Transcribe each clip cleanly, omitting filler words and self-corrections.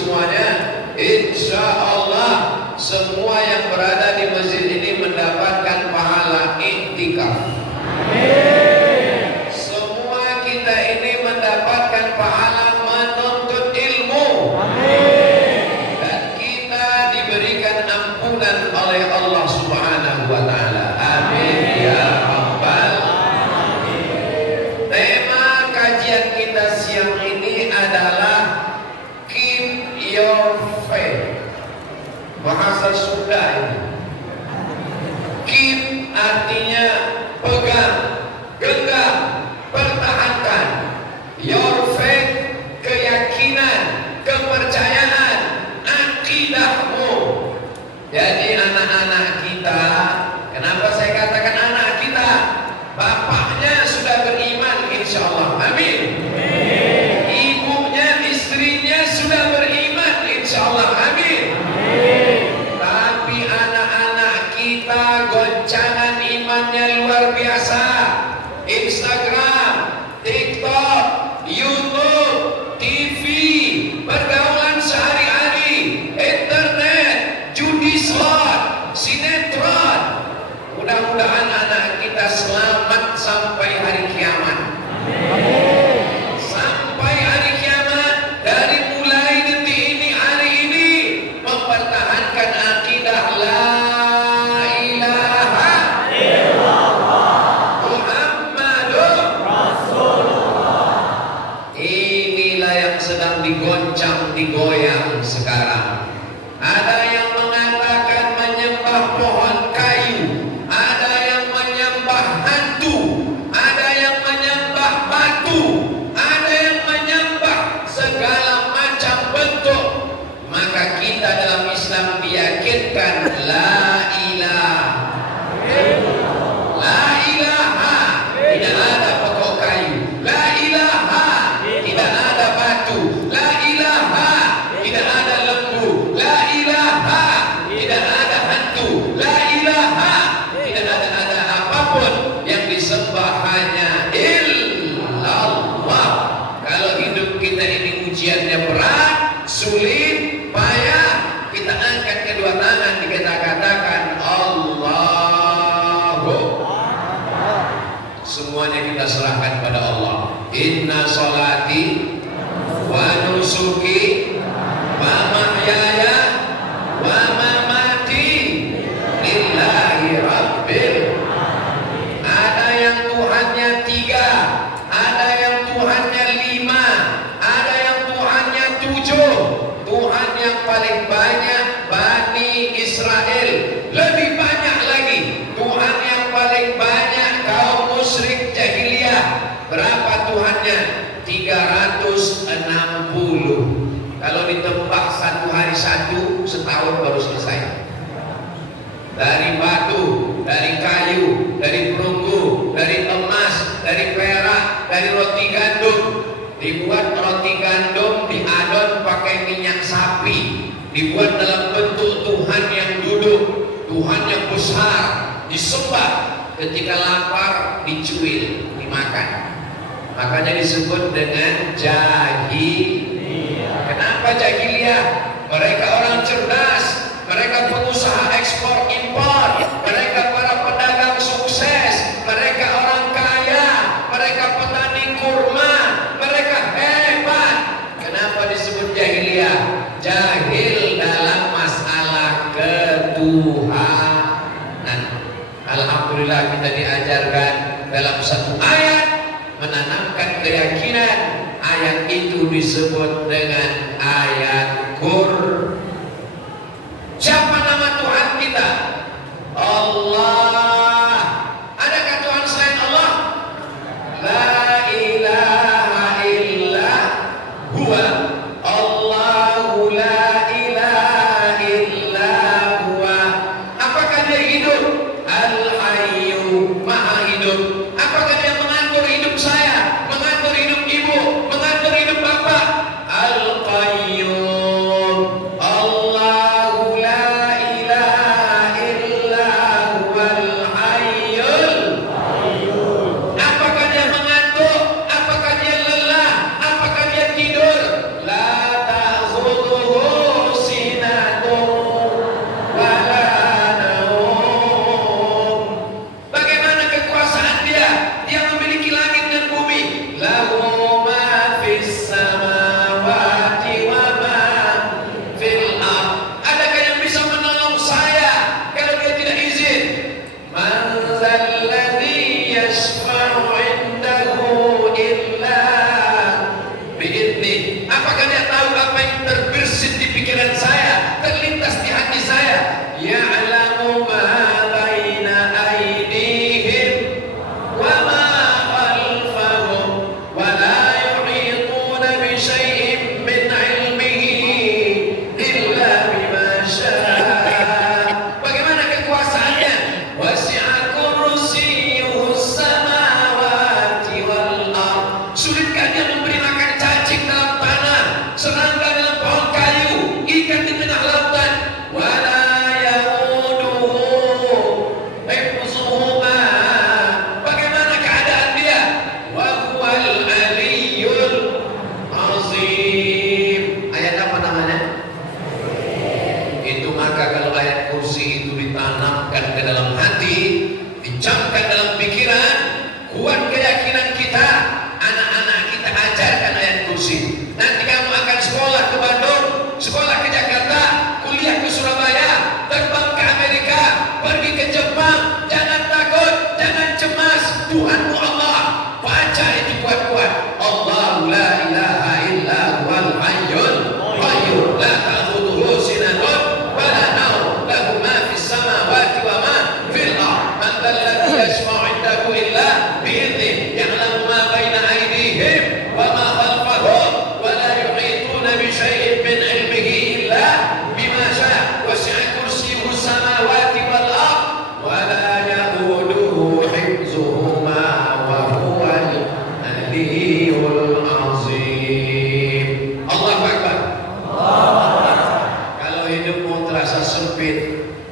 semuanya, insya Allah semua yang berada di masjid ini mendapatkan pahala iktikaf. Semua kita ini mendapatkan pahala menuntut ilmu. Dan kita diberikan ampunan oleh Allah Subhanahu wa Ta'ala. Amin ya rabbal alamin. Tema kajian kita siang ini adalah keep your faith. Bahasa Sunda ini. Keep artinya pegang, genggam, pertahankan. Your faith, keyakinan, kepercayaan, akidahmu. Jadi anak-anak kita, kenapa saya katakan anak kita? Bapaknya sudah beriman, insya Allah. Amin. Ibunya, istrinya sudah beriman, insya Allah. Amin. Tapi anak-anak kita goncangan imannya luar biasa. Instagram, TikTok, YouTube, TV, pergaulan sehari-hari, internet, judi slot, sinetron. Mudah-mudahan anak kita selamat sampai hari kiamat. Sampai hari kiamat, dari mulai detik ini, hari ini, mempertahankan akidah la ilaha illallah Muhammadur Rasulullah. Inilah yang sedang digoncang, digoyang sekarang. Ada yang mengatakan menyembah pohon kayu, ada yang menyembah hantu, ada yang menyembah batu, ada yang menyembah segala macam bentuk. Maka kita dalam Islam diyakinkan la ilaha, la ilaha, tidak ada pokok kayu, la ilaha, tidak ada batu, la ilaha, tidak ada lembu, la ilaha, tidak ada hantu, la ilaha, tidak ada apapun yang disembah, hanya illallah. Kalau hidup kita ini ujiannya berat, sulit, payah, kita angkat kedua tangan, kita katakan Allahu. Semuanya kita serahkan pada Allah. Inna sholati wa nusuki wa mahyaya wa mamati lillahi rabbil. Ada yang Tuhannya 3, ada yang Tuhannya 5, ada yang Tuhannya 7. Tuhan yang paling banyak Bani Israel, lebih banyak lagi Tuhan yang paling banyak kaum musyrik jahiliyah. Berapa Tuhannya? 360. Kalau ditembak satu hari satu, setahun baru selesai. Dari batu, dari kayu, dari perunggu, dari emas, dari perak, dari roti gandum. Dibuat roti gandum, diadon pakai minyak sapi, dibuat dalam bentuk Tuhan yang duduk, Tuhan yang besar, disembah. Ketika lapar, dicuil, dimakan. Makanya disebut dengan jahiliyah. Kenapa jahiliyah? Mereka orang cerdas, mereka pengusaha ekspor impor, mereka para pedagang sukses, mereka orang kaya, mereka petani kurma, mereka hebat. Kenapa disebut jahiliyah? Jahil dalam masalah ketuhanan. Alhamdulillah kita diajarkan dalam satu ayat menanamkan keyakinan. Ayat itu disebut dengan ayat Qur'an. Siapa nama Tuhan kita? Allah. Adakah Tuhan selain Allah? La ilaha illa huwa. Allahu la ilaha illa huwa. Apakah dia hidup? Al-Hayyu, maha hidup. Apakah dia mengatur hidup saya, mengatur hidup ibu, mengatur hidup bapak? Al-Qayyum,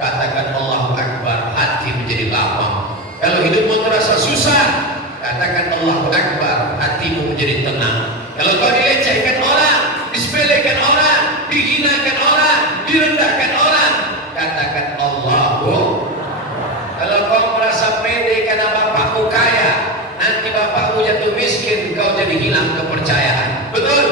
katakan Allahu Akbar, hati menjadi lapang. Kalau hidupmu terasa susah, katakan Allahu Akbar, hatimu menjadi tenang. Kalau kau dilecehkan orang, disepelekan orang, dihinakan orang, direndahkan orang, katakan Allahu. Kalau kau merasa pede karena bapakmu kaya, nanti bapakmu jatuh miskin, kau jadi hilang kepercayaan. Betul?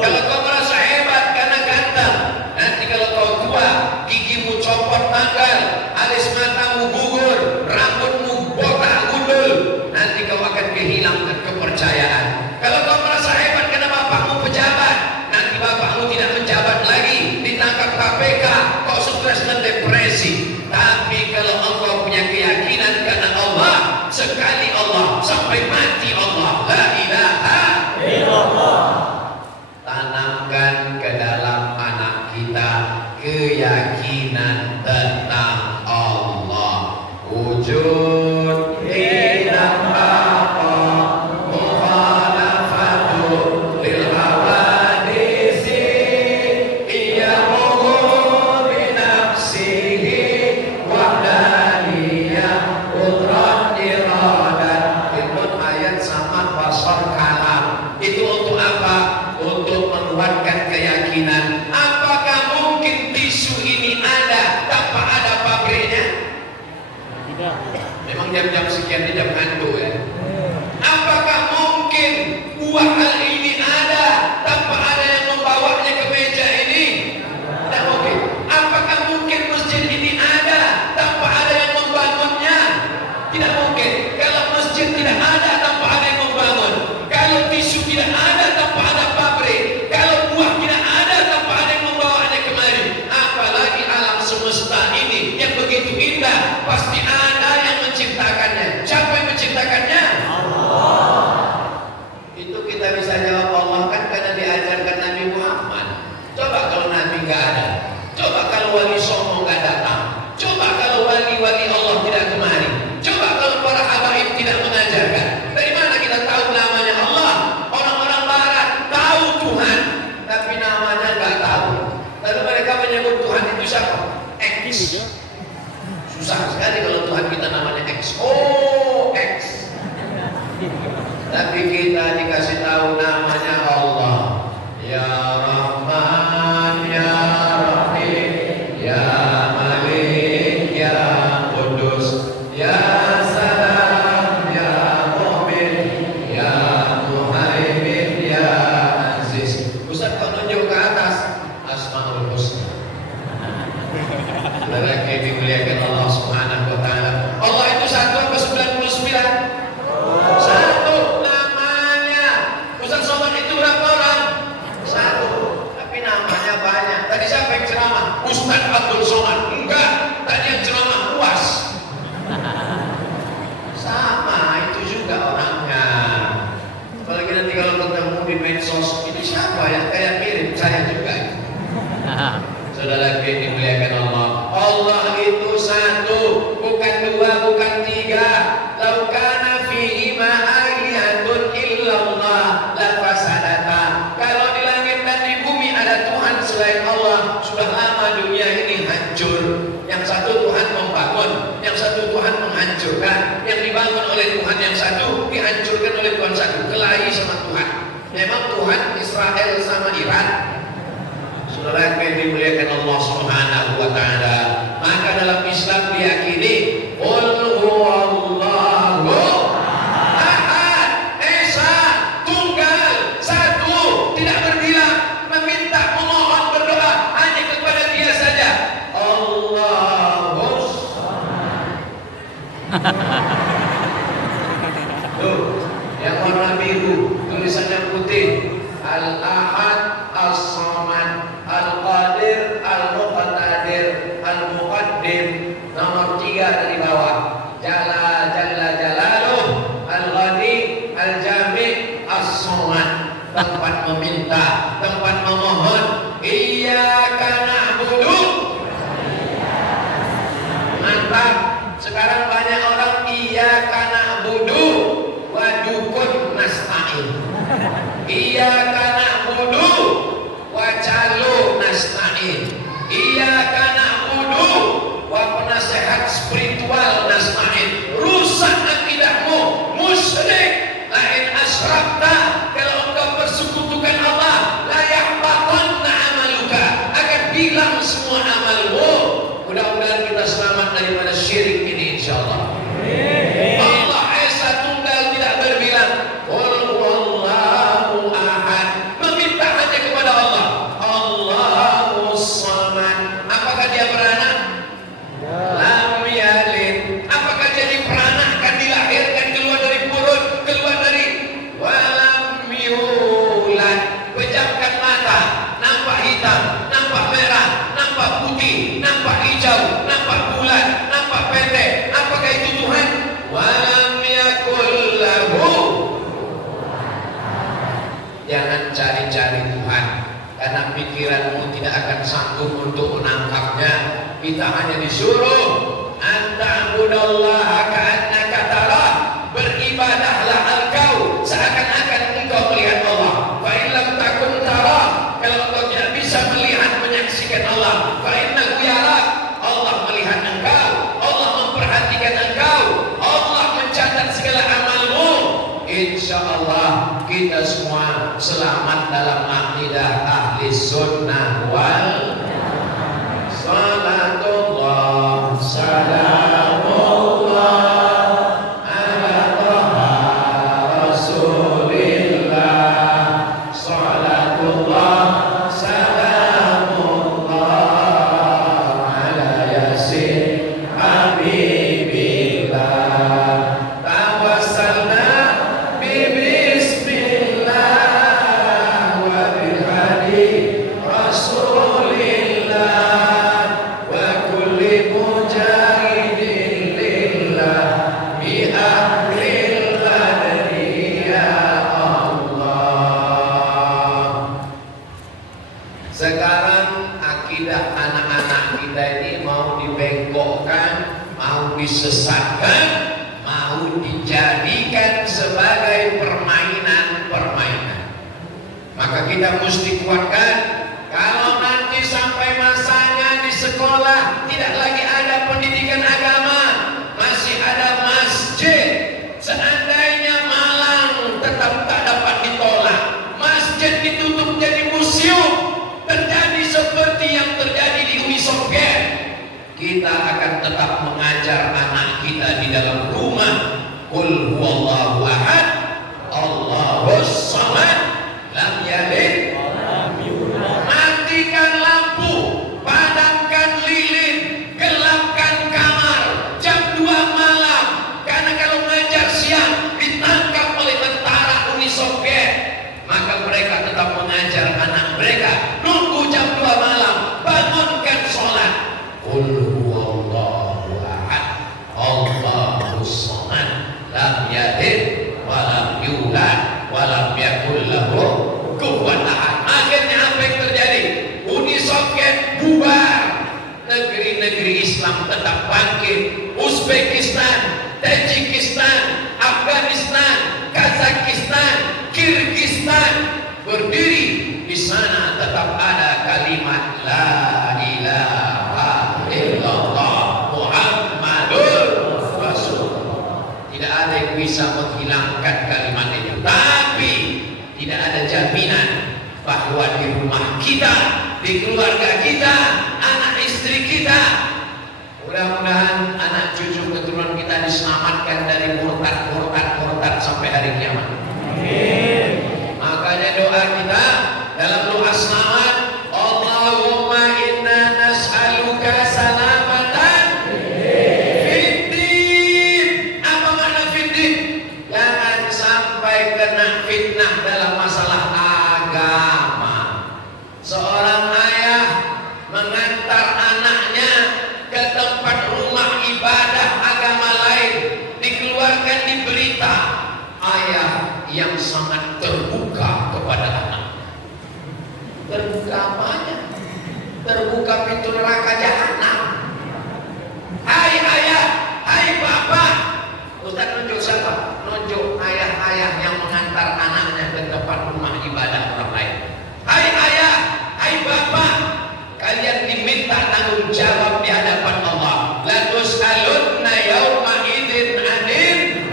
Kalau kau merasa hebat karena ganteng, nanti kalau kau tua, gigimu copot manggal, alis matamu gugur, rambutmu botak gundul, nanti kau akan kehilangan kepercayaan. Kalau kau merasa hebat karena bapakmu pejabat, nanti bapakmu tidak menjabat lagi, ditangkap KPK, kau stres dan depresi. Tapi kalau Allah punya keyakinan karena Allah, sekali Allah sampai mati Allah, la ilaha illallah. Tanamkan ke dalam anak kita keyakinan tentang Allah. Wujud hidup apa mukhalafatu lil hawadisi iyamuhu binafsihi wahdaniyah qudrat iradat. Itu ayat sama basar kalam. Itu untuk apa? Untuk menguatkan keyakinan. Apakah mungkin tisu ini ada tanpa ada pabriknya? Tidak. Memang jam-jam sekian ini jam ngantuk ya. Apakah mungkin buah hal ini ada tanpa ada yang membawanya ke meja ini? Tidak mungkin. Apakah mungkin masjid ini ada tanpa ada yang membangunnya? Tidak mungkin. Kalau masjid tidak ada tanpa ada yang membangun, kalau tisu tidak ada tanpa ada pabrik, kalau buah tidak ada tanpa ada yang membawanya kemari, apalagi alam semesta ini yang begitu indah, pasti ada yang menciptakannya. Siapa yang menciptakannya? Allah. Itu kita bisa jawab Allah kan karena diajarkan Nabi Muhammad. Coba kalau Nabi nggak ada, coba kalau wali songo nggak datang, coba kalau wali-wali Allah tidak kemari, coba kalau para habaib tidak mengajarkan. Dari mana kita tahu namanya Allah? Orang-orang barat tahu Tuhan, tapi namanya nggak tahu. Lalu mereka menyebut Tuhan itu siapa? X. Susah sekali kalau Tuhan kita namanya X. Oh, X. Tapi kita dikasih tahu namanya Allah. Ya Rahman, Ya Rahim, Ya Malik, Ya Qudus, Ya Salam, Ya Mu'min, Ya Muhaimin, Ya Aziz. Ustaz kau nunjuk ke atas Asmaul Husna. Lagi dimuliakan Allah Subhanahu wa taala. Allah itu satu apa 99? Satu namanya. Ustaz Somad itu berapa orang? Satu. Tapi namanya banyak. Tadi siapa yang ceramah? Ustaz Abdul Somad. Enggak. Tadi yang ceramah Uas. Sama itu juga orangnya. Apalagi nanti kalau ketemu di medsos, ini siapa yang kayak mirip saya juga. Saudara yang dimuliakan Allah. Allah itu satu, bukan dua, bukan tiga. Lau kana fihi ma alihatun illallah la fasadata. Kalau di langit dan di bumi ada Tuhan selain Allah, sudah lama dunia ini hancur. Yang satu Tuhan membangun, yang satu Tuhan menghancurkan. Yang dibangun oleh Tuhan yang satu, dihancurkan oleh Tuhan satu. Kelahi sama Tuhan. Memang Tuhan Israel sama Iran. Saudara yang dimuliakan Allah Subhanahu wa taala. Maka dalam Islam diyakini qul huwallahu ahad, esa, tunggal, satu, tidak berbilang, meminta, memohon, berdoa hanya kepada Dia saja. Allahus tuh, yang warna biru, tulisannya putih. Al-Ahad, As-Samad, Al-Qadir, Al-Muqtadir, Al-Muqaddim. Nomor 3 dari bawah. Jalla Jalaluh, Al-Ghani, Al-Jami', As-Samad. Tempat meminta, tempat memohon. Iyyaka na'budu. Mantap. Sekarang banyak orang iyyaka na'budu wa dukun nasta'in. Iyyaka na'budu wa jalu nasta'in. Iyyaka na'budu hilang semua amalmu. Mudah-mudahan kita selamat daripada syirik ini insyaallah. Allah Esa Tunggal tidak berbilang qul huwallahu ahad, meminta hanya kepada Allah. Allahus samad. Apakah dia beranak? Lam yalid. Apakah dia diperanakkan, dilahirkan keluar dari perut, keluar dari walam yulad? Pejamkan mata, nampak hitam, nampak merah, nampak putih, nampak hijau, nampak bulat, nampak pendek. Apakah itu Tuhan? Walam yakul lahu. Jangan cari-cari Tuhan, karena pikiranmu tidak akan sanggup untuk menangkapnya. Kita hanya disuruh anta'budallaha ka'annaka tarah, beribadahlah engkau seakan-akan engkau melihat Allah. Fa in lam takun tarah, kalau engkau tidak bisa melihat menyaksikan Allah, fa innahu yarak, Allah melihat engkau, Allah memperhatikan engkau, Allah mencatat segala amalmu. Insyaallah kita semua selamat dalam akidah ahli sunnah wal salatullah salamullah ala taha rasulillah salatullah salamullah ala yasin habibillah tawassalna bismillah wa bihadi rasulillah wa kulli mujahidin lillah bi ahlil badri ya Allah. Sekarang akidah anak-anak kita ini mau dibengkokkan, mau disesatkan, mau dijadikan sebagai permainan-permainan. Maka kita mesti kuatkan, kalau nanti sampai masanya di sekolah tidak lagi ada pendidikan agama, masih ada masjid. Seandainya Malang tetap tak dapat ditolak, masjid ditutup jadi museum, terjadi seperti yang terjadi di Uni Soviet, kita akan tetap mengajar anak kita di dalam rumah qul huwallahu ahad Allahus samad lam yalid. Matikan lampu, padamkan lilin, gelapkan kamar jam 2 malam, karena kalau mengajar siang ditangkap oleh tentara Uni Soviet. Maka mereka tetap mengajar anak mereka, nunggu jam 2 malam, bangunkan sholat qul huwallahu ahad Allahus samad lam yalid walam yulad walam yakul lahu kufuwan ahad. Akhirnya apa yang terjadi? Uni Soviet bubar, negeri-negeri Islam tetap bangkit. Uzbekistan, Tajikistan, Afghanistan, Kazakhstan, Kirgistan berdiri. Di sana tetap ada kalimat la ilaha illallah Muhammadur Rasulullah. Tidak ada yang bisa menghilangkan kalimat itu. Tapi tidak ada jaminan bahwa di rumah kita, di keluarga kita, anak istri kita, mudah-mudahan anak cucu keturunan kita diselamatkan dari murtad sampai hari kiamat. Makanya doa kita dalam doa selamat, Allahumma inna nas'aluka salamatan fiddin. Apa makna fiddin? Jangan sampai kena fitnah dalam masalah agama. Seorang ayah mengantar anaknya ke tempat rumah ibadah agama lain, dikeluarkan di berita ayah yang sangat terbuka kepada anak. Terbuka apanya? Terbuka pintu neraka jahanam. Hai ayah, hai bapak. Ustaz nunjuk siapa? Nunjuk ayah-ayah yang mengantar anaknya ke tempat rumah ibadah orang lain. Hai ayah, hai bapak, kalian diminta tanggung jawab di hadapan Allah. La tus'alunna yauma idzin 'anil.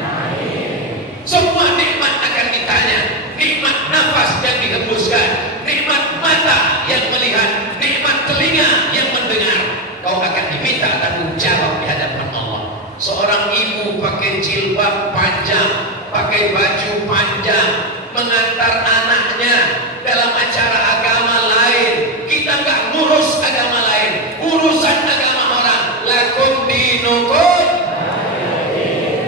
Semua nikmat akan ditanya. Nikmat nafas yang dihembuskan, nikmat mata yang melihat, nikmat telinga mengantar anaknya dalam acara agama lain, kita nggak ngurus agama lain, urusan agama orang, lakum dinukum.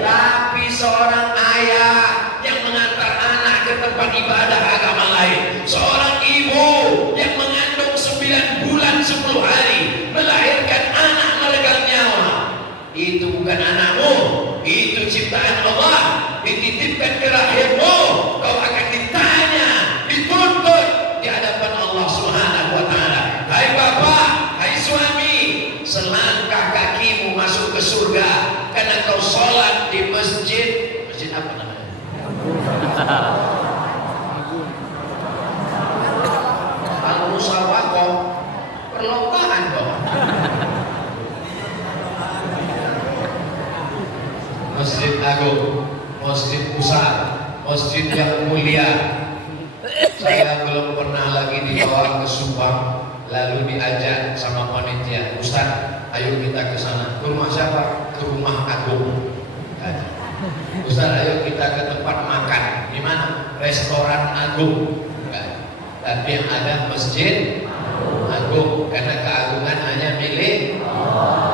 Tapi seorang ayah yang mengantar anak ke tempat ibadah agama lain, seorang ibu yang mengandung 9 bulan 10 hari, melahirkan anak meregang nyawa, itu bukan anakmu, itu ciptaan Allah, dititipkan ke rahimmu. Kau akan ditanya, dituntut di hadapan Allah Subhanahu wa taala. Hai bapak, hai suami, selangkah kakimu masuk ke surga karena kau sholat di masjid apa namanya? Al-Musawwaqah, perlombaan kok. Masjid Agung, masjid besar, masjid yang mulia. Saya belum pernah lagi dibawa ke Subang, lalu diajak sama panitia, Ustaz, ayo kita ke sana. Ke rumah siapa? Ke rumah Agung. Ustaz, ayo kita ke tempat makan. Di mana? Restoran Agung. Tapi yang ada Masjid Agung, karena keagungan hanya milik.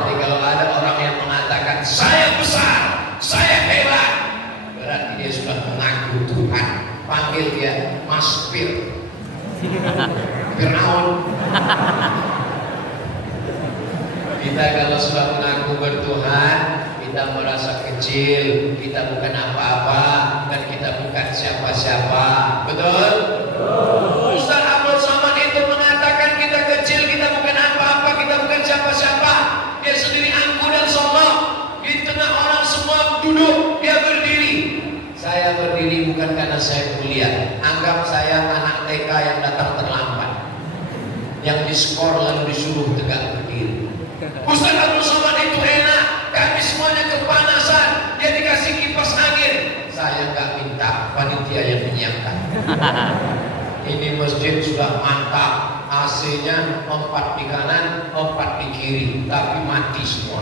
Jadi kalau ada orang yang mengatakan saya besar, saya hebat, berarti dia sudah mengaku Tuhan. Panggil dia Mas Fir, Fir'aun. Kita kalau sudah mengaku bertuhan, kita merasa kecil, kita bukan apa-apa, dan kita bukan siapa-siapa. Betul? Ustaz Abdul Somad itu mengatakan kita kecil, kita bukan apa-apa, kita bukan siapa-siapa. Dia sendiri angkuh dan sombong. Di tengah orang semua duduk, dia berdiri. Saya berdiri bukan karena saya mulia. Anggap saya anak TK yang datang terlambat, yang diskor lalu disuruh tegak berdiri. Ustaz Abdul Somad itu enak, kami semuanya kepanasan, dia dikasih kipas angin. Saya nggak minta, panitia yang menyiapkan. Ini masjid sudah mantap, AC-nya 4 di kanan, 4 di kiri, tapi mati semua.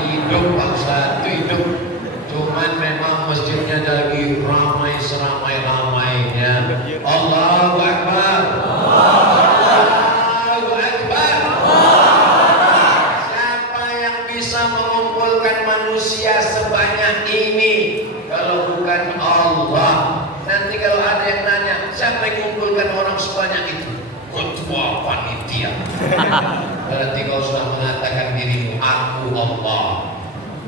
Hidup Pak Ustaz, itu hidup. Cuman memang masjidnya lagi ramai seramai-ramainya. Allahu Akbar. Allahu Akbar. Siapa yang bisa mengumpulkan manusia sebanyak ini kalau bukan Allah? Nanti kalau ada yang nanya, siapa yang mengumpulkan orang sebanyak itu? Ketua panitia. Berarti kau sudah mengatakan dirimu, aku Allah.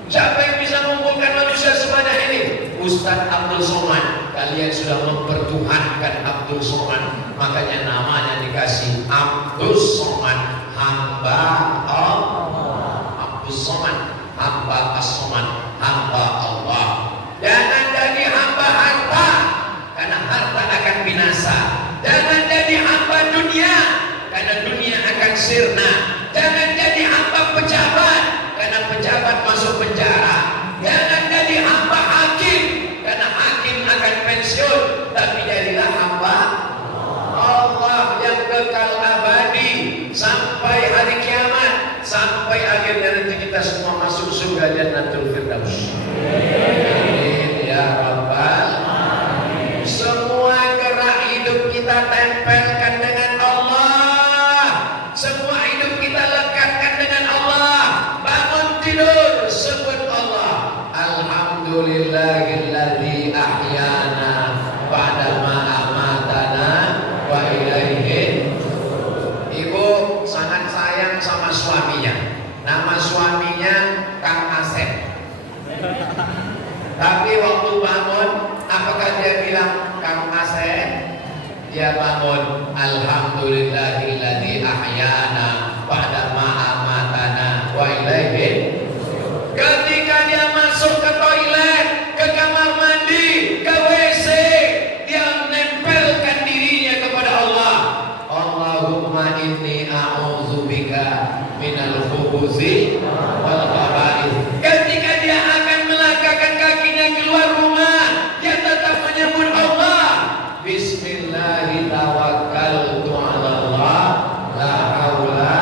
Siapa yang bisa mengumpulkan manusia sebanyak ini? Ustaz Abdul Somad. Kalian sudah mempertuhankan Abdul Somad, makanya namanya dikasih Abdul Somad, hamba Allah. Abdul Somad, hamba As-Somad, hamba Allah. Jangan jadi hamba harta, karena harta akan binasa. Jangan jadi hamba dunia, karena dunia akan sirna. Jangan jadi hamba pejabat, karena pejabat masuk penjara. Jangan jadi hamba hakim, karena hakim akan pensiun. Tapi jadilah hamba Allah yang kekal abadi sampai hari kiamat, sampai akhirnya nanti kita semua masuk surga Jannatul Firdaus. Amin ya Rabbal alamin. Semua gerak hidup kita tempelkan dengan Allah. Semua hidup kita lekatkan dengan Allah. Bangun tidur sebut Allah. Alhamdulillahilladzi ahyana ba'dama amatana wa ilaihi. Ibu sangat sayang sama suaminya. Nama suaminya Kang Asep. Tapi waktu bangun, apakah dia bilang Kang Asep? Dia bangun, alhamdulillahilladzi ahyana ba'dama amatana wa ilaihi. Ketika dia masuk ke toilet, ke kamar mandi, ke WC, dia menempelkan dirinya kepada Allah. Allahumma inni a'udzubika minal khubuthi wal khaba'ith. Ketika dia akan melangkahkan kakinya keluar rumah, dia tetap menyebut Allah. Bismillahi tawakkaltu 'ala Allah, la haula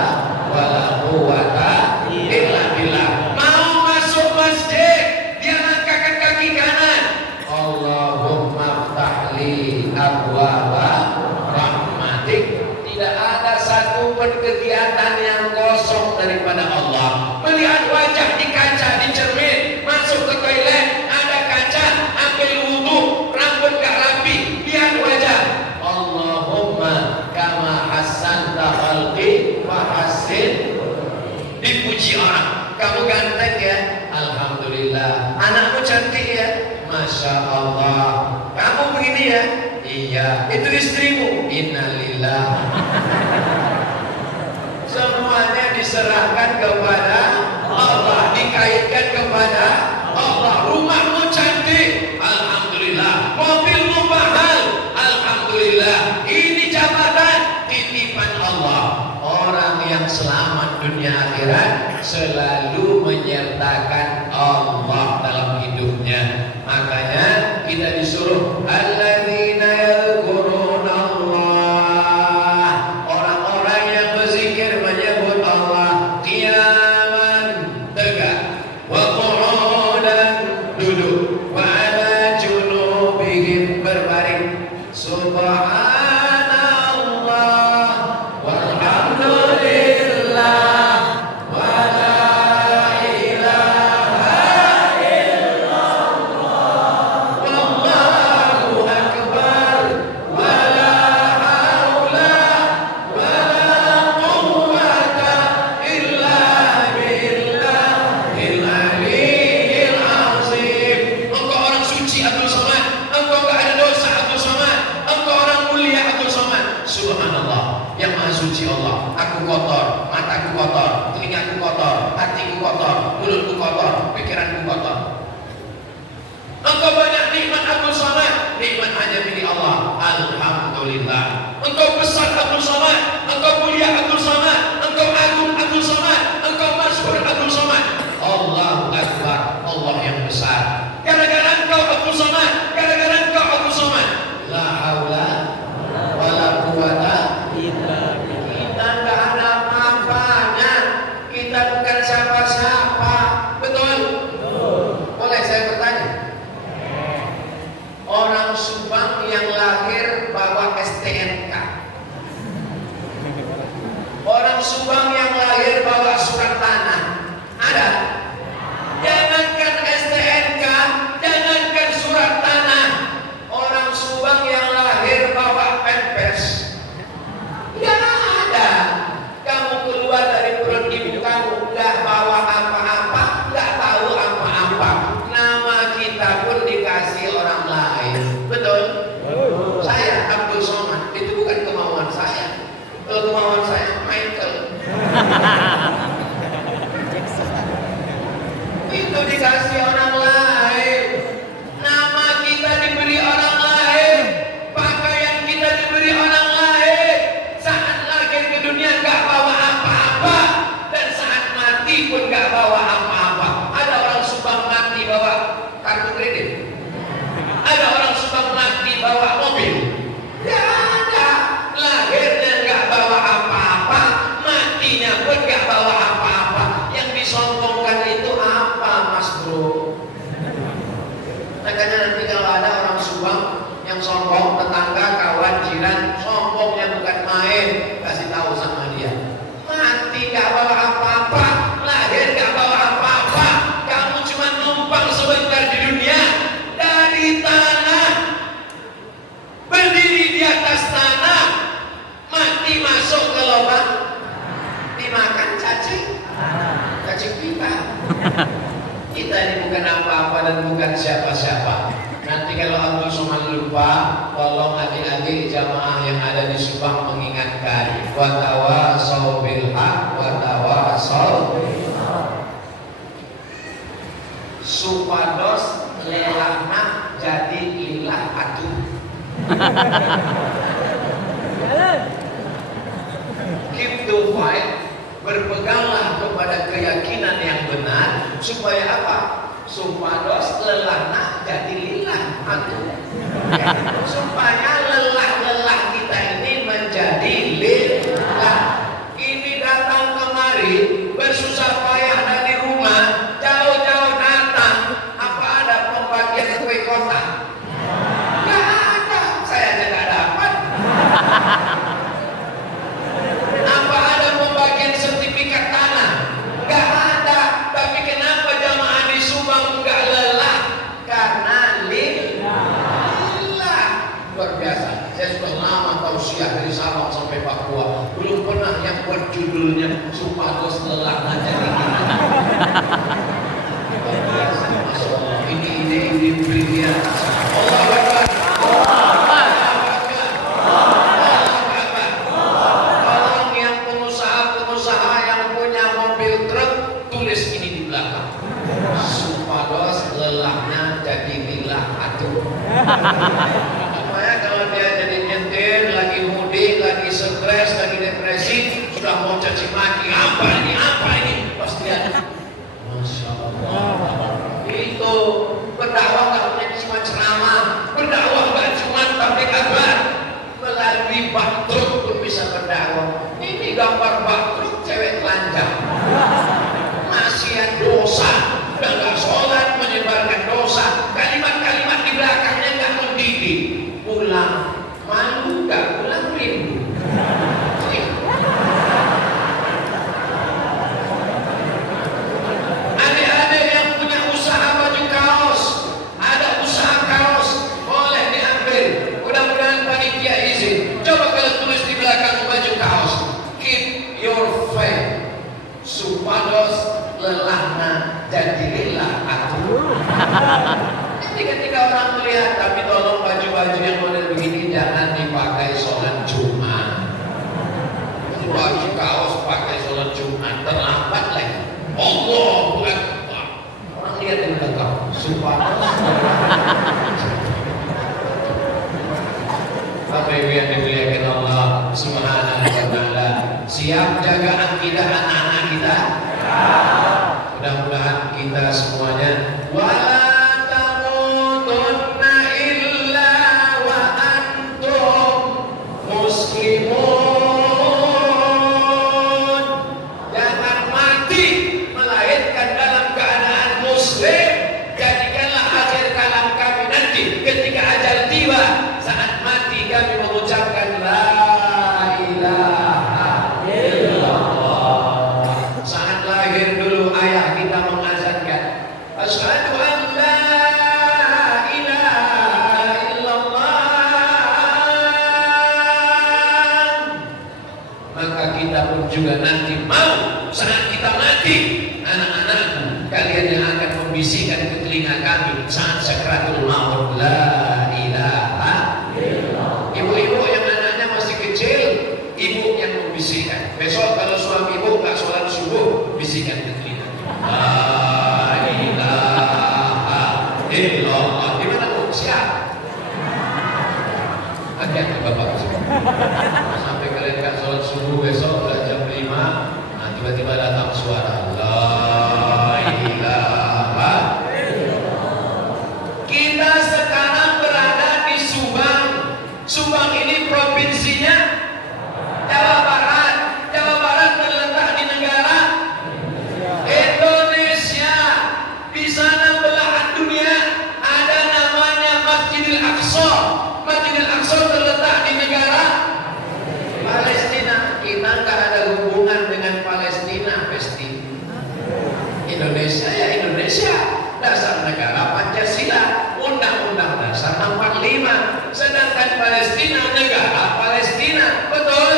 wala quwwata illa billah. Mau masuk masjid, dia langkahkan kaki kanan. Allahumma ada satu kegiatan yang kosong daripada Allah. Melihat wajah di kaca, di cermin, masuk ke toilet, ada kaca, ambil wudu, rambut gak rapi, lihat wajah. Allahumma kama hasanta khalqi wa hasin. Dipuji orang, kamu ganteng ya, alhamdulillah. Anakmu cantik ya, masya Allah. Kamu begini ya, iya. Itu istrimu, innalillah. Semuanya diserahkan kepada Allah, dikaitkan kepada Allah. Rumahmu cantik, alhamdulillah. Mobilmu mahal, alhamdulillah. Ini jabatan titipan Allah. Orang yang selamat dunia akhirat selalu menyertakan Allah dalam hidupnya. Makanya kita disuruh alladzina yadhkuruna Allah, orang-orang yang berzikir menyebut Allah qiyaman, tegak, wa qu'udan, duduk, wa ala junubihim, berbaring. Subhanallah walhamdulillah wa la ilaha illallah wallahu akbar wa la haula wa la quwwata illa billahil aliyyil azim. Engkau orang suci Abdul Somad, engkau gak ada dosa Abdul Somad, engkau orang mulia Abdul Somad. Subhanallah, yang maha suci Allah. Aku kotor, mataku kotor, telingaku kotor, hatiku kotor, mulutku kotor, pikiranku kotor. Engkau banyak nikmat Abdul Somad, nikmat hanya milik Allah, alhamdulillah. Engkau besar Abdul Somad, engkau mulia Abdul Somad, engkau agung Abdul Somad, engkau masyhur Abdul Somad. Allahu Akbar, Allah yang besar. Gara-gara engkau Abdul Somad, gara-gara engkau Abdul Somad. La haula wala quwata illa billah. Kita enggak ada apa-apanya. Kita bukan siapa-siapa. Betul? Boleh saya bertanya? Orang Subang yang lahir bawa STNK. Orang Subang yang lahir bawa surat tanah. Ada? Jangankan STNK, jangankan surat tanah. Orang Subang yang lahir bawa pampers. Nggak ada. Kamu keluar dari perut ibu kamu nggak bawa apa-apa, nggak tahu apa-apa. Nama kita pun dikasih orang lain. Betul? Saya Abdul Somad, itu bukan kemauan saya. Kalau kemauan saya Michael. Itu dikasih orang lain. Nama kita diberi orang lain, pakaian kita diberi orang lain. Saat lahir ke dunia nggak bawa apa-apa, dan saat mati pun nggak bawa apa-apa. Ada orang Subang mati bawa kartu kredit. Ada orang Subang mati bawa mobil. Nggak ada. Lahirnya nggak bawa apa-apa, matinya pun nggak bawa apa-apa. Yang disombongkan itu apa, Mas Bro? Makanya nanti kalau ada orang Subang yang sombong, tetangga, kawan, jiran, sombongnya bukan main, kasih tahu sama dia. Mati gak bawa apa-apa, lahir gak bawa apa-apa, kamu cuma numpang sebentar di dunia, dari tanah, berdiri di atas tanah, mati masuk ke lubang, dimakan cacing, cacing pita. Kita ini bukan apa-apa dan bukan siapa-siapa. Nanti kalau Abdul Somad lupa, tolong adik-adik jamaah yang ada di Subang mengingatkan. Wa tawasau bil haq wa tawasau bil haq. Supados lelahna jadi lilah aduh. Keep to fight. Berpeganglah kepada keyakinan yang benar supaya apa? Supados lelahna jadi lilah aduh. Supaya lelah-lelah kita ini menjadi lillah. Ini datang kemari bersusah payah dari rumah, jauh-jauh datang. Apa ada pembagian kue kotak? Nggak ada. Saya aja nggak dapat. judulnya Supados Lelahna Jadi Gila. Masya Allah, ini ide-ide brilian. Allahu Akbar. Tolong yang pengusaha-pengusaha yang punya mobil truk, tulis ini di belakang. Supados lelahnya jadi gila atuh. Supaya kalau dia jadi nyetir, lagi mudik, lagi stres, lagi depresi, sudah mau caci maki, apa ini, pasti ada. Masya Allah. Itu berdakwah nggak punya cuma ceramah, berdakwah nggak cuma tabligh akbar, melalui bak truk pun bisa berdakwah. Ini gambar bak truk cewek telanjang, maksiat dosa, udah nggak sholat, menyebarkan dosa, kalimat-kalimat di belakangnya nggak mendidik. Pulang malu nggak, pulang rindu. Adik-adik yang punya usaha baju kaos, ada usaha kaos, boleh diambil. Mudah-mudahan panitia izin. Coba kalau tulis di belakang baju kaos, keep your faith, Supados lelahna jadi lillah atuh. Jadi ketika orang melihat, tapi tolong baju-baju yang model begini jangan dipakai sholat Jumat. Baju kaos pakai sholat Jumat terlambat lagi. Allahu Akbar. Orang lihat di belakang Supados. Bapak Ibu yang dimuliakan Allah Subhanahu wa taala, siap jaga akidah anak-anak kita? Mudah-mudahan kita semuanya wala tamutunna illa wa antum muslimun. Jangan mati melainkan dalam keadaan muslim. Jadikanlah akhir kalam kami nanti ketika ajal tiba, saat mati kami mengucapkan la ilaha illallah. Saat lahir dulu ayah kita mengazankan asyhadu an la ilaha illallah. Maka kita pun juga nanti mau saat kita mati, anak-anakku kalian yang akan membisikkan ke telinga kami saat sakratul maut la ilaha illallah. Ibu-ibu yang anaknya masih kecil, ibu yang membisikkan. Besok kalau suami ibu nggak sholat subuh, bisikan ke telinga la ilaha illallah. Di mana bu? Siap? Hati-hati bapak. Sampai kalian nggak sholat subuh besok udah jam 5, nah tiba-tiba datang suara la ilaha. Kita sekarang berada di Subang. Subang ini provinsinya Jawa Barat. Jawa Barat terletak di negara Indonesia. Di sana belahan dunia ada namanya Masjidil Aqsa. Masjidil Aqsa terletak di negara Palestina. Kita nggak ada hubungan dengan Palestina, Pesti. Indonesia ya Indonesia, dasar negara Pancasila, Undang-Undang Dasar 45. Sedangkan Palestina negara Palestina, betul?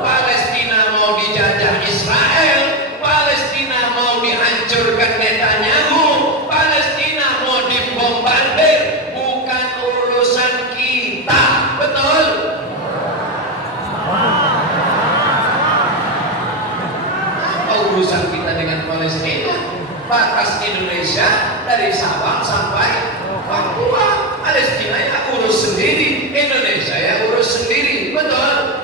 Palestina mau dijajah Israel, Palestina mau dihancurkan Netanyahu, Palestina mau dibombardir, bukan urusan kita, betul? Apa urusan kita dengan Palestina? Batas Indonesia dari Sabang sampai Papua. Palestina ya urus sendiri, Indonesia ya urus sendiri, betul?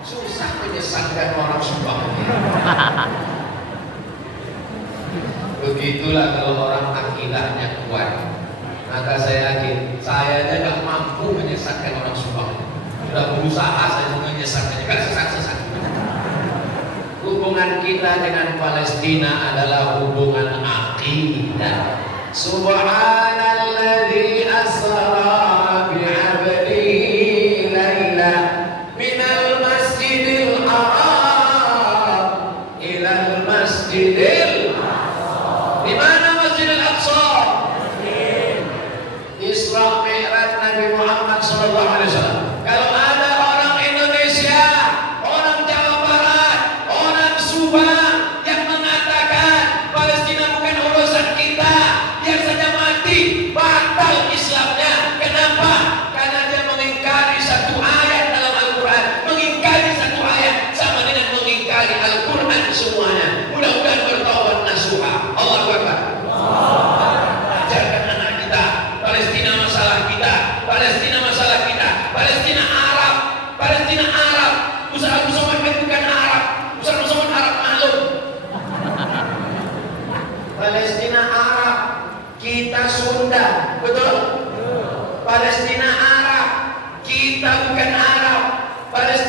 Susah menyesatkan orang Subang. Begitulah kalau orang akidahnya kuat. Maka saya yakin, saya aja gak mampu menyesatkan orang Subang. Sudah berusaha saya menyesatkannya, gak sesat-sesat. Hubungan kita dengan Palestina adalah hubungan akidah. Subhanalladzi asra bi'abdihi laila minal masjidil haram ilal masjidil aqsa. Di mana Masjidil Aqsa? Isra Mi'raj Nabi Muhammad SAW. Kalau ada orang Indonesia, orang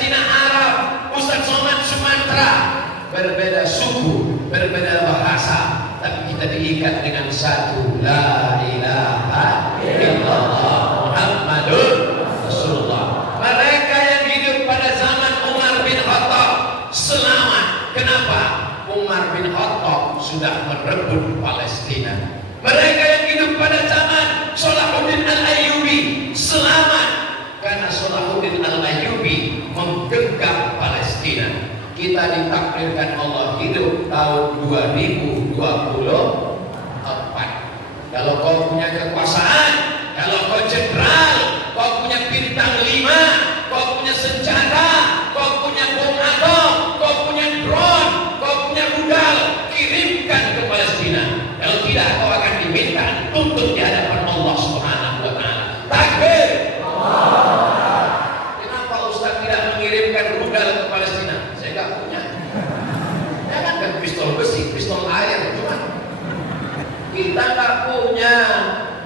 Palestina Arab, Ustaz Somad Sumatera, berbeda suku, berbeda bahasa, tapi kita diikat dengan satu, la ilaha illallah Muhammadur Rasulullah. Mereka yang hidup pada zaman Umar bin Khattab selamat. Kenapa? Umar bin Khattab sudah merebut Palestina. Mereka yang hidup pada zaman Salahuddin Al-Ayyubi selamat karena Salahuddin Al-Ayyubi menggenggam Palestina. Kita ditakdirkan Allah hidup tahun 2024. Kalau kau punya kekuasaan, kalau kau jenderal, kau punya bintang 5, kau punya senjata, kau punya bom atom, kau punya drone, kau punya rudal, kirimkan ke Palestina. Kalau tidak, kau akan diminta tuntut di hadapan Allah Subhanahu wa Ta'ala. Takbir. Kenapa Ustaz tidak mengirimkan rudal ke Palestina? Saya nggak punya. Jangankan pistol besi, pistol air cuma. Kita nggak punya.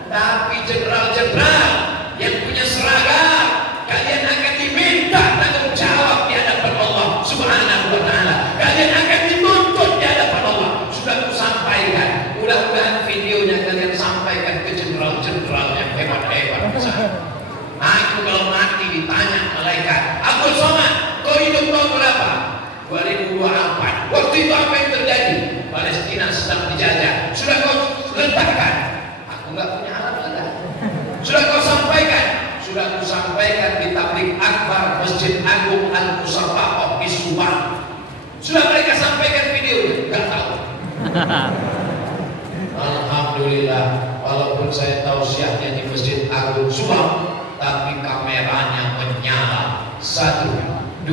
Tapi jenderal-jenderal yang punya seragam, kalian akan diminta tanggung jawab di hadapan Allah Subhanahu wa Ta'ala. Kalian akan dituntut di hadapan Allah. Sudah kusampaikan. Mudah-mudahan videonya kalian sampaikan ke jenderal-jenderal yang hebat-hebat di sana. Aku kalau mati ditanya malaikat, Abdul Somad, kau hidup tahun berapa? 2024. Waktu itu apa yang terjadi? Palestina sedang dijajah. Sudah kau letakkan? Aku nggak punya alat ada. Sudah kau sampaikan? Sudah aku sampaikan di tabligh akbar Masjid Agung Al-Musaffaqah di Subang. Sudah mereka sampaikan videonya? Nggak tahu. Alhamdulillah, walaupun saya tausiahnya di Masjid Agung Subang, tapi kameranya menyala. 1, 2,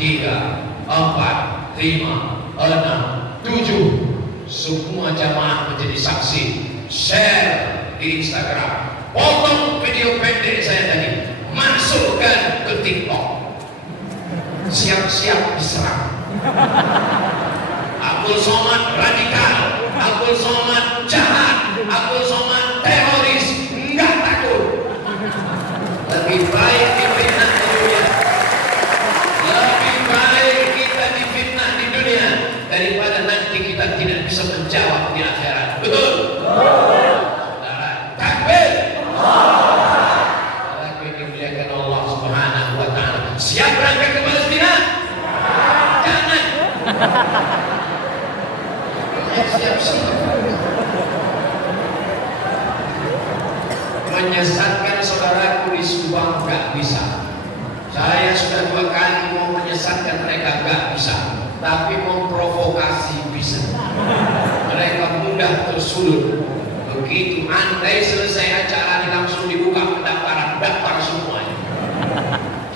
3, 4, 5, 6, 7. Semua jamaah menjadi saksi. Share di Instagram. Potong video pendek saya tadi, masukkan ke TikTok. Siap-siap diserang. Abdul Somad radikal, Abdul Somad jahat, Abdul Somad teroris. Enggak takut. Lebih baik difitnah di dunia. Lebih baik kita difitnah di dunia daripada nanti kita tidak bisa menjawab di akhirat. Betul? Takbir. Aku dimuliakan Allah Subhanahu wa Ta'ala. Siap berangkat ke Palestina? Jangan. Siap-siap. Menyesatkan saudaraku di Subang gak bisa. Saya sudah 2 kali mau menyesatkan mereka gak bisa. Tapi memprovokasi bisa. Mereka mudah tersulut. Begitu andai selesai acara ini langsung dibuka pendaftaran, daftar semuanya.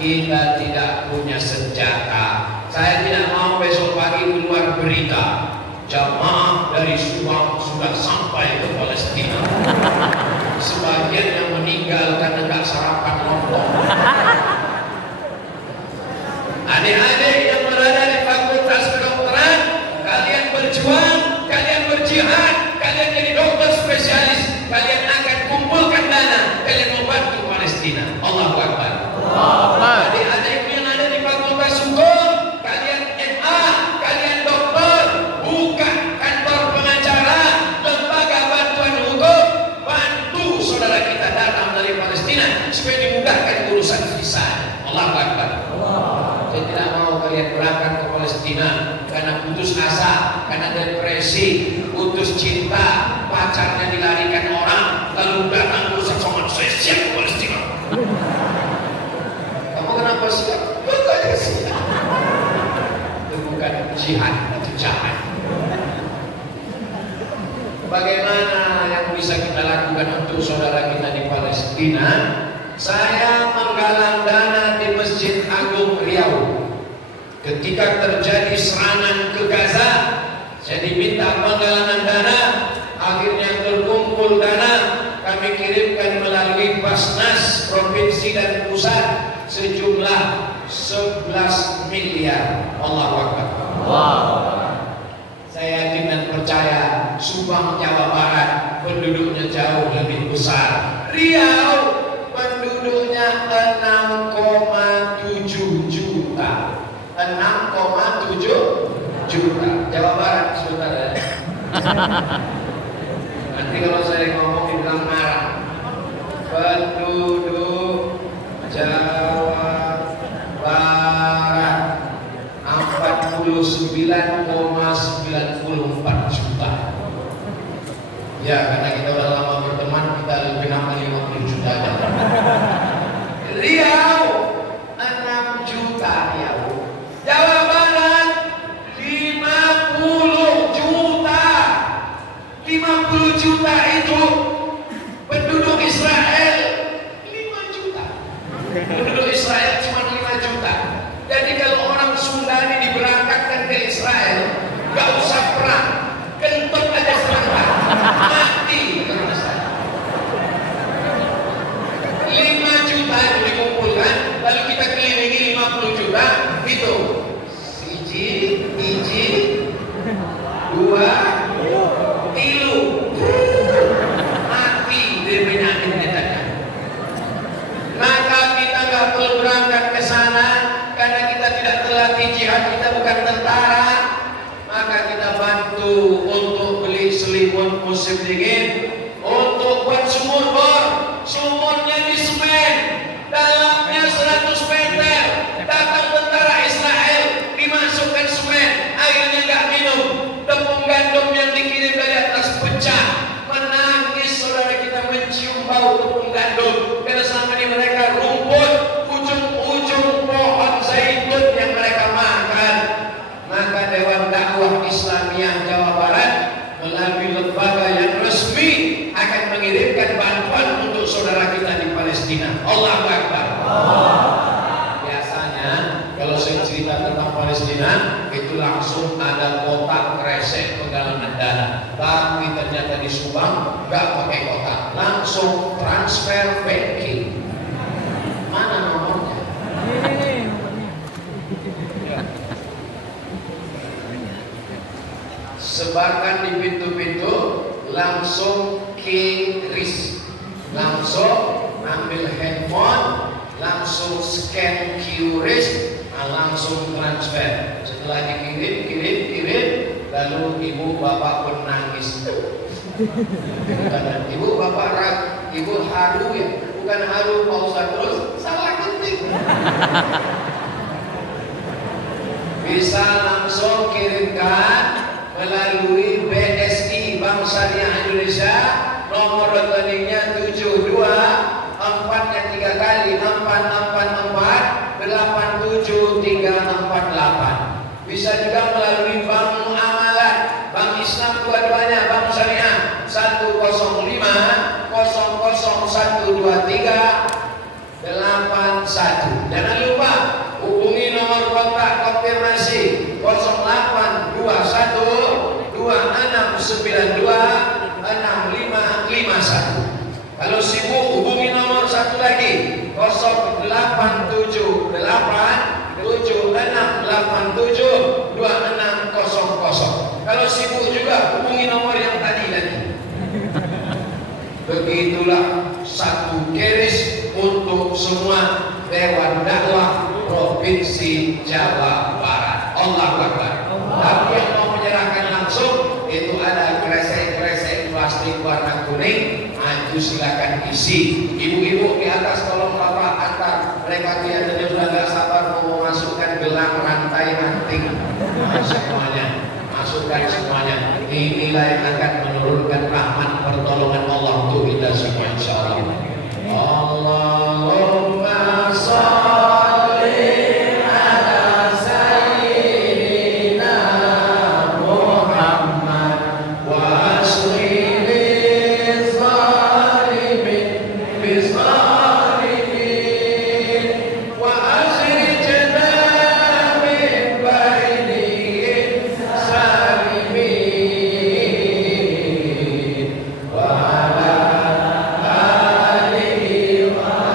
Kita tidak punya senjata. Saya tidak mau besok pagi keluar berita jamaah dari Subang sudah sampai ke Palestina. Sebagian yang meninggal karena gak sarapan lontong. Adik-adik yang berada di fakultas kedokteran, kalian berjuang, kalian berjihad, kalian jadi dokter spesialis, kalian akan kumpulkan dana, kalian membantu Palestina. Allahu Akbar. Adik-adik yang ada di fakultas hukum, kalian MA, kalian dokter, buka kantor pengacara, lembaga bantuan hukum, bantu saudara kita datang dari Palestina supaya dimudahkan urusan visa. Allahu Akbar. Saya tidak mau kalian berangkat ke Palestina karena putus asa, karena depresi, putus cinta, pacarnya dilarikan orang, lalu datang urusan sama saya siap ke Palestina. Kamu kenapa siap? Bukannya siap. Itu bukan jihad, itu jahat. Bagaimana yang bisa kita lakukan untuk saudara kita di Palestina? Saya menggalang dana di Masjid Agung Riau. Ketika terjadi serangan ke Gaza, saya diminta penggalangan dana. Akhirnya terkumpul dana, kami kirimkan melalui Basnas provinsi dan pusat sejumlah 11 miliar. Allahu Akbar. Saya yakin dan percaya Subang, Jawa Barat penduduknya jauh lebih besar. Riau penduduknya 6,7 juta. 6,7 juta. Jawa Barat sebentar ya. Nanti kalau saya ngomong dibilang marah. Penduduk Jawa Barat 49,94 juta. Ya, karena kita udah lama berteman, kita lebih nama 50 juta aja. Riau 6 juta Riau. Jawa Barat 50 juta. 50 juta itu penduduk Israel 5 juta. Penduduk Israel cuma 5 juta. Jadi kalau orang Sunda ini diberangkatkan ke Israel, gak usah perang, kentut aja sebentar, mati karena saya. 5 juta itu dikumpulkan, lalu kita kelilingi 50 juta, itu iji, 2, tilu, mati dari penyakitnya tadi. Maka kita nggak perlu berangkat ke sana karena kita tidak terlatih jihad, kita bukan tentara. Maka kita bantu untuk beli selimut musim dingin, untuk buat sumur bor. Sumurnya di semen, dalamnya 100 meter. Datang tentara Israel, dimasukkan semen, airnya nggak minum. Tepung gandum yang dikirim dari atas pecah. Menangis saudara kita mencium bau tepung gandum. Karena selama ini mereka rumput, ujung-ujung pohon zaitun yang mereka makan. Maka Dewan Dakwah Islamiyah Jawa Barat melalui lembaga yang resmi akan mengirimkan bantuan untuk saudara kita di Palestina. Allahu Akbar. Biasanya kalau saya cerita tentang Palestina itu langsung ada kotak kresek penggalangan dana. Tapi ternyata di Subang nggak pakai kotak, langsung transfer banking. Mana nomornya? Sebarkan di pintu-pintu, langsung QRIS, langsung ambil handphone, langsung scan QRIS, langsung transfer. Setelah dikirim, lalu ibu bapak pun nangis. Ibu bapak ibu haru ya, bukan haru Pak Ustaz, terus salah ketik. Bisa langsung kirimkan melalui BSI Bank Syariah Indonesia, nomor rekeningnya 72 4-nya 3 kali 444 87348. Bisa juga melalui Bank Amalat, Bank Islam dua-duanya, Bank Syariah 105 00 123 81. Jangan lupa hubungi nomor kontak konfirmasi 0821 2692 6551. Kalau sibuk hubungi nomor satu lagi 0878 7687 2600. Kalau sibuk juga hubungi nomor yang tadi lagi. Begitulah satu keris untuk semua Dewan Dakwah Provinsi Jawa Barat. Allahu Akbar. Tapi yang mau menyerahkan langsung itu ada kresek-kresek plastik warna kuning. Itu silakan isi. Ibu-ibu di atas tolong bapak antar. Mereka kelihatannya sudah nggak sabar mau memasukkan gelang rantai anting. Semuanya. Masukkan semuanya. Inilah yang akan menurunkan rahmat pertolongan Allah untuk kita semua insyaallah. Allahumma sholli ala sayyidina Muhammad wa ashril zalimin bizalimin wa asrijna min bainihim salimin wa ala alihi wa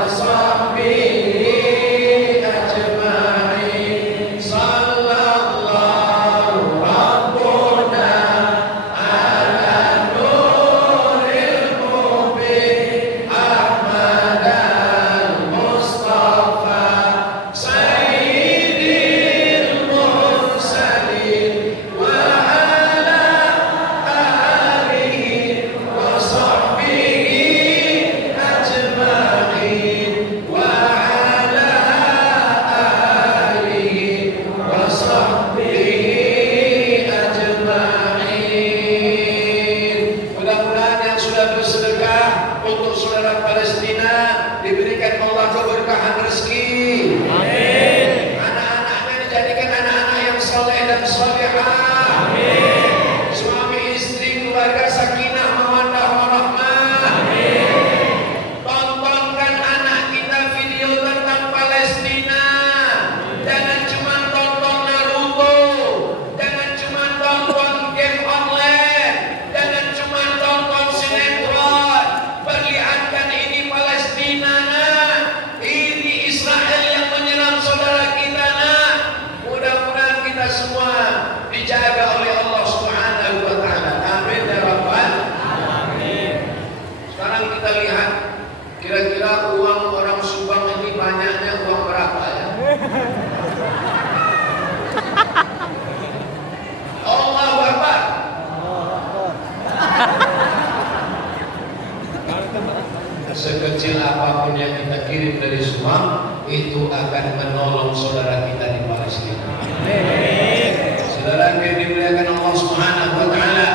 Saudara yang dimuliakan Allah Subhanahu wa taala,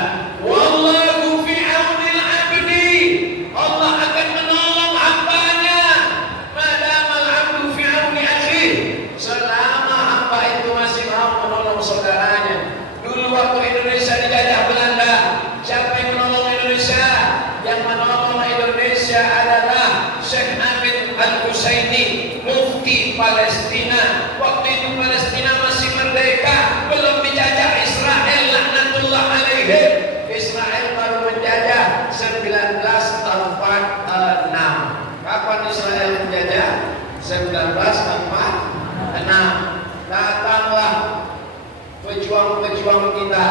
wallahu fi aunil abdi. Allah akan menolong hambanya. Madamal abdu fi auni akhi. Selama hamba itu masih mau menolong saudaranya. Dulu waktu Indonesia dijajah Belanda, siapa yang menolong Indonesia? Yang menolong Indonesia adalah Syekh Amin Al-Husaini, mufti Palestina. Waktu itu Palestina masih merdeka, belum dijajah Israel laknatullah alaihim. Israel baru menjajah 1946. Kapan Israel menjajah? 1946. Datanglah pejuang-pejuang kita,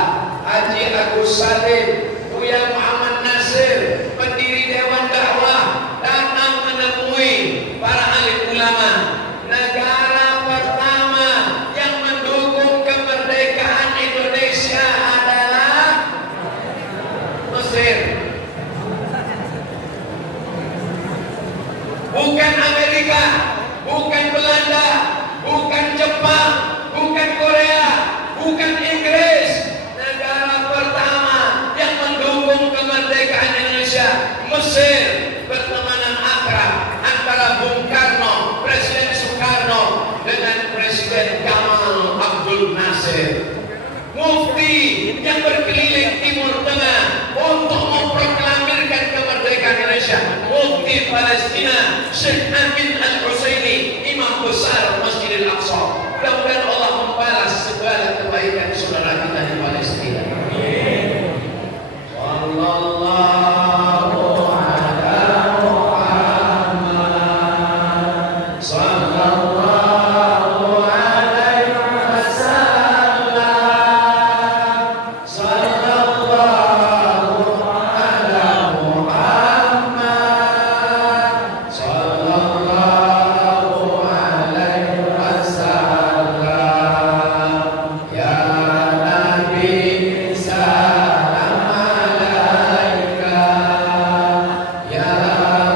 Haji Agus Salim, Buya Muhammad Nasir, pendiri Dewan Dakwah, datang menemui para alim ulama. Negara pertama yang mendukung kemerdekaan Indonesia adalah Mesir, bukan Amerika, bukan Belanda, bukan Jepang, bukan Korea, bukan Inggris. Negara pertama yang mendukung kemerdekaan Indonesia, Mesir, pertemanan akrab antara Bung Karno, Presiden Soekarno dengan Presiden Gamal Abdul Nasir. Mufti yang berkeliling Timur Tengah untuk memproklamirkan kemerdekaan Indonesia, Mufti Palestina Syekh Amin Al-Husaini, imam besar Masjidil Aqsa. Mudah-mudahan Allah membalas segala kebaikan saudara kita di Palestina. Sallallahu ala Muhammad, sallallahu alaihi wasallam, sallallahu ala Muhammad, sallallahu alaihi wasallam. Ya Nabi salam alaika, ya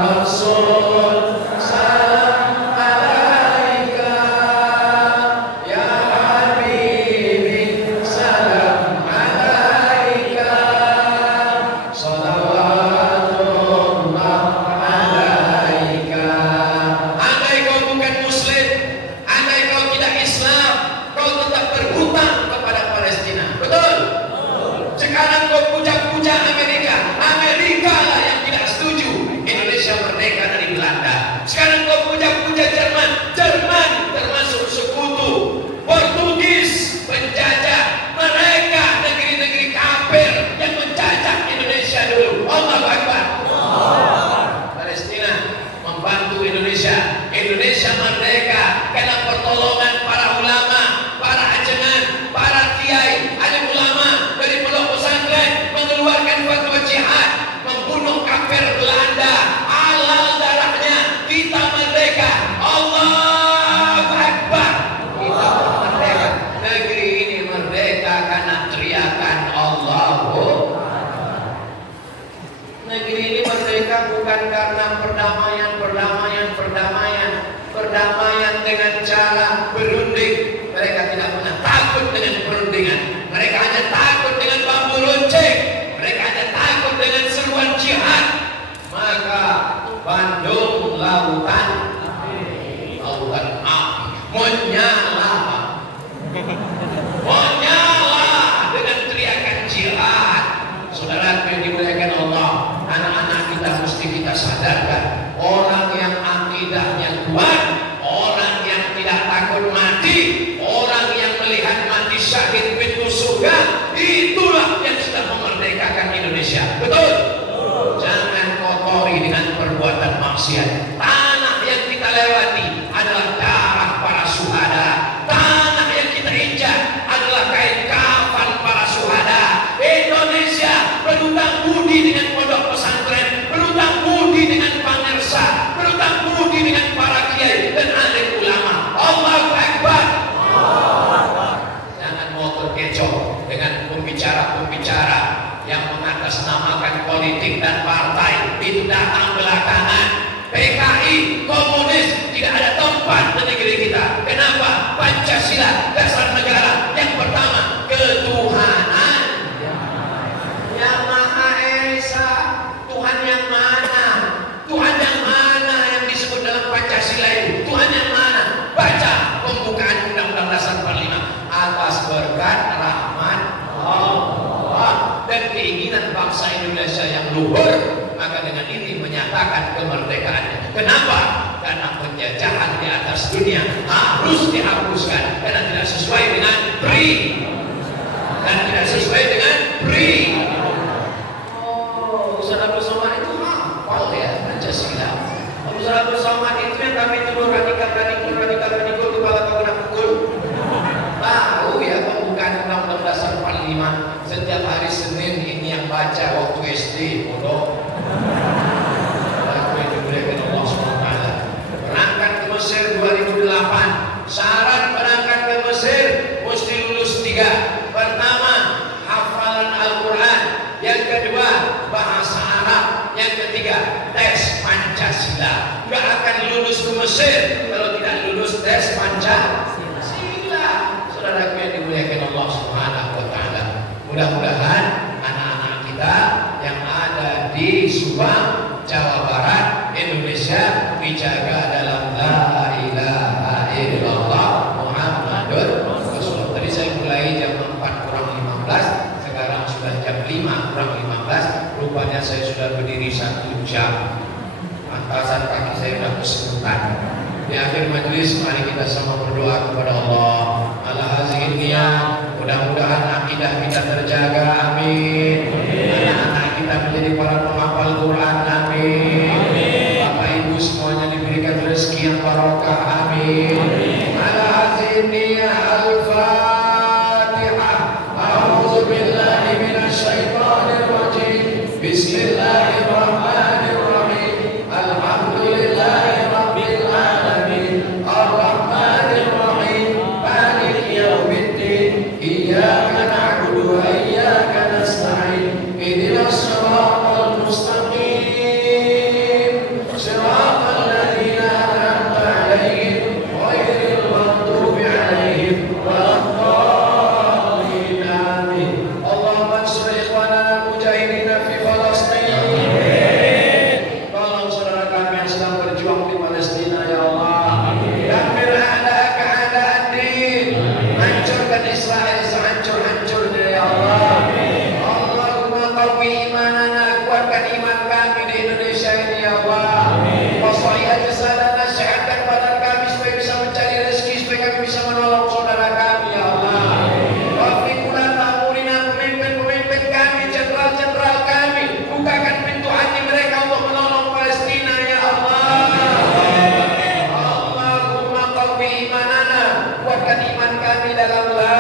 Rasul salam alaika, ya Habibi salam alaika, salawatullah alaika. Andai kau bukan muslim, andai kau tidak Islam, kau tetap berhutang kepada Palestina. Betul? Sekarang kau puja-puja Amerika. Amerika lah yang tidak setuju Indonesia merdeka dari Belanda. Sekarang kau puja-puja Jerman. Jerman termasuk sekutu Portugis penjajah. Mereka negeri-negeri kafir yang menjajah Indonesia dulu. Allahu Akbar. Palestina membantu Indonesia. Indonesia merdeka karena pertolongan para ulama, para ajengan, para kiai, alim ulama dari pondok pesantren mengeluarkan fatwa jihad, membunuh kafir Belanda, halal darahnya, kita merdeka. Allahu Akbar. Kita merdeka. Negeri ini merdeka karena teriakan Allahu. Negeri ini merdeka bukan karena perdamaian dengan cara berunding. Mereka tidak pernah takut dengan perundingan. Mereka hanya takut dengan bambu runcing. Mereka hanya takut dengan seruan jihad. Maka Bandung lautan api, menyala dengan teriakan jihad. Saudara yang dimuliakan Allah, anak-anak kita mesti kita sadarkan, orang yang akidahnya kuat, orang yang tidak takut mati, orang yang melihat mati syahid pintu surga, itulah yang sudah memerdekakan Indonesia. Betul? Jangan kotori dengan perbuatan maksiat. Tanah yang kita lewati adalah darah para syuhada. Tanah yang kita injak adalah kain kafan para syuhada. Indonesia berhutang budi dengan pondok pesantren, berhutang budi dengan pamirsa, berhutang budi dengan para kiai dan alim ulama. Allahu Akbar. Jangan mau terkecoh dengan pembicara-pembicara yang mengatasnamakan politik dan partai. Itu datang belakangan. PKI, komunis tidak ada tempat di negeri kita. Kenapa? Pancasila, dasar negara. Yang pertama, ketuhanan atas berkat rahmat Allah dan keinginan bangsa Indonesia yang luhur, maka dengan ini menyatakan kemerdekaannya. Kenapa? Karena penjajahan di atas dunia harus dihapuskan karena tidak sesuai dengan BRI dan tidak sesuai dengan BRI. Oh, Ustaz Abdul Somad itu hafal ya Pancasila. Ustaz Abdul Somad itu yang kami tuduh radikal kepala kau kena pukul. Tahu ya pembukaan Undang-Undang Dasar 45 setiap hari Senin ini yang baca waktu SD bodoh. Berangkat ke Mesir 2008, syarat berangkat ke Mesir mesti lulus 3. Pertama, hafalan Al-Quran. Yang kedua, bahasa Arab. Yang ketiga, tes Pancasila. Gak akan lulus ke Mesir kalau tidak lulus tes Pancasila. Saudaraku yang dimuliakan Allah Subhanahu wa Ta'ala, mudah-mudahan anak-anak kita yang ada di Subang, Jawa Barat, Indonesia dijaga dalam la ilaha illallah Muhammadur Rasulullah. Tadi saya mulai jam 4:15, sekarang sudah jam 5:15. Rupanya saya sudah berdiri 1 jam. Atasan kaki saya sudah kesemutan. Di akhir majelis mari kita sama berdoa kepada Allah. Ala hazihi niyah, mudah-mudahan akidah kita terjaga, amin. Anak-anak kita menjadi para penghafal Quran, amin. Bapak Ibu semuanya diberikan rezeki yang barokah, amin. Ala hazihi niyah, al-Fatihah. A'udzu billahi minasy syaithanir rajim. Bismillahirrahmanirrahim. Alhamdulillahi rabbil alamin. Ar-Rahmanir Rahim. Maliki yaumiddin. Iyyaka na'budu wa iyyaka nasta'in. Ihdinas siratal mustaqim. Siratal ladzina an'amta 'alaihim ghairil maghdubi 'alaihim waladdallin. Amin. Allahumma ansur ikhwana mujahidin fi Falastin. Tolong saudara kami yang sedang berjuang di Palestina ya Allah. Dammir a'da'aka a'da'ad din. Hancurkan Israel sehancur-hancurnya ya Allah. Allahumma qawwi imanana, kuatkan iman kami di Indonesia ini ya Allah. Wasai ajsadana, sehatkan badan kami supaya bisa mencari rezeki, supaya kami bisa menolong saudara kami ya Allah. Wafiquna ta'murina, pemimpin-pemimpin kami, jenderal-jenderal kami, bukakan pintu hati mereka untuk menolong Palestina ya Allah. Allahumma qawwi imanana, kuatkan iman kami dalam la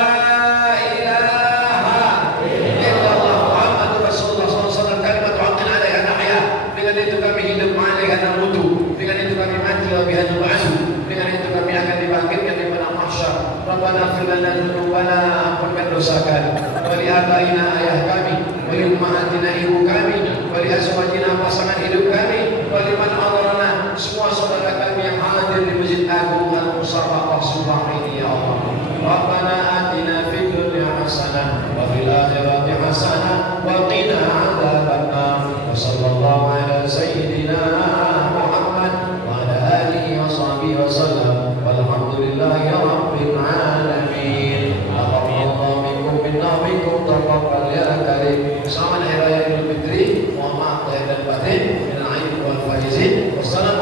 ilaha illallah Muhammadur Rasulullah SAW. Kalimat haqqin 'alaiha nahya. Dengan itu kami hidup, 'alaiha namutu. Dengan itu kami mati, wa biha nub'atsu. Dengan itu kami akan dibangkitkan di padang mahsyar. Rabbana ighfir lana dzunubana, ampunkan dosa kami. Wa li abaina, ayah kami. Wa li ummahatina, ibu kami. Wa li azwajina, pasangan hidup kami. Wa liman hadarana, semua saudara kami yang hadir di Masjid Agung Al-Musabaqah Subang ini ya Allah. Rabbana atina fid dunya hasanah wa fil akhirati hasanah wa qina adzabannar. Wa sallallahu ala sayyidina Muhammad wa ala alihi wa sahbihi wa sallam. Walhamdulillahi rabbil alamin. Taqabbal minkum minna minkum taqabbal ya karim. Selamat hari raya Idul Fitri. Mohon maaf lahir dan batin. Minal aidin wal faizin. Wassalamu